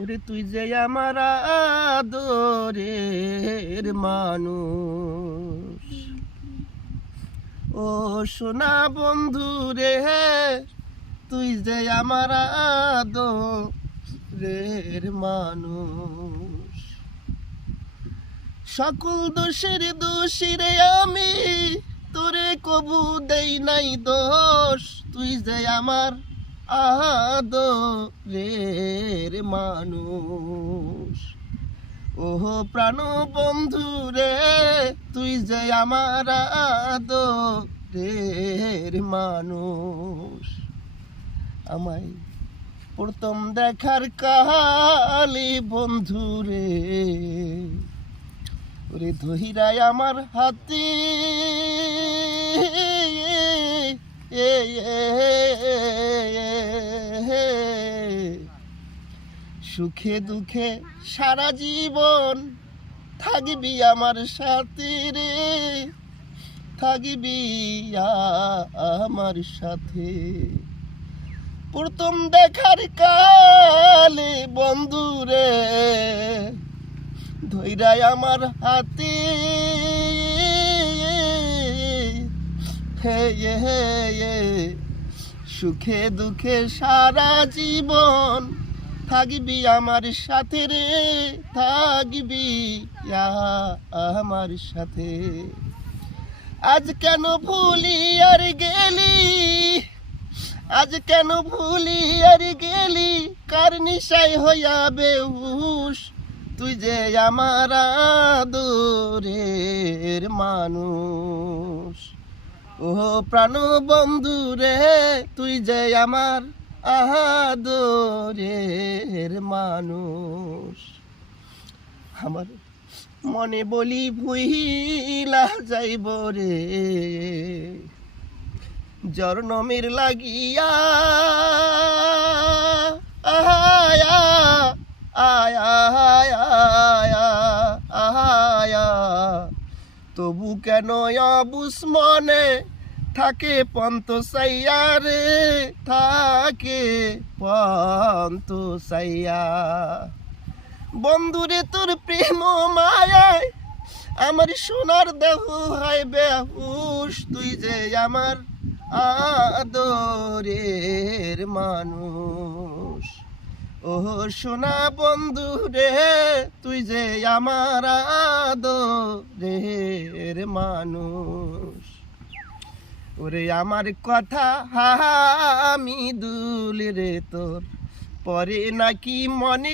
ওরে তুই যে আমার আদরের মানুষ, ও সোনা বন্ধু রে, তুই যে আমার আদরের মানুষ। সকল দোষের দোষী রে আমি, তোরে কবু দেই নাই দোষ। তুই যে আমার আদরের মানুষ, ওহো প্রাণ বন্ধু রে, তুই যে আমার আদরের মানুষ। আমায় প্রথম দেখার কালি বন্ধু রে, ওরে ধহিরায় আমার হাতি সুখে দুঃখে সারা জীবন থাকবি আমার সাথে রে, থাকবি আমার সাথে। প্রথম দেখার কালে বন্ধু রে, ধইরাই আমার হাতে সুখে দুঃখে সারা জীবন থাকবি আমার সাথে রে, থাকবি আমার সাথে। আজ কেন ভুলি আর গেলি, আজ কেন ভুলি আর গেলি, কার নিশায় হইয়া বেহুশ। তুই যে আমার আদরের মানুষ, ও প্রাণ বন্ধু রে, তুই যে আমার আদরের মানুষ। আমার মনে বলি ভুইলা যাইব রে, জনমের লাগিয়া আয়া আয়া আয়া আয়া, তবু কেন অবুস মনে থাকে পন্ত সাইয়া রে, থাকে পন্ত সাইয়া। বন্ধুরে তোর প্রেম মায়ায় আমার সোনার দেহ হয় বেহুশ। তুই যে আমার আদরের মানুষ, ও সোনা বন্ধু রে, তুই যে আমার আদরের মানুষ। ওরে আমার কথা আমি দুল রে তোর পরে নাকি মনে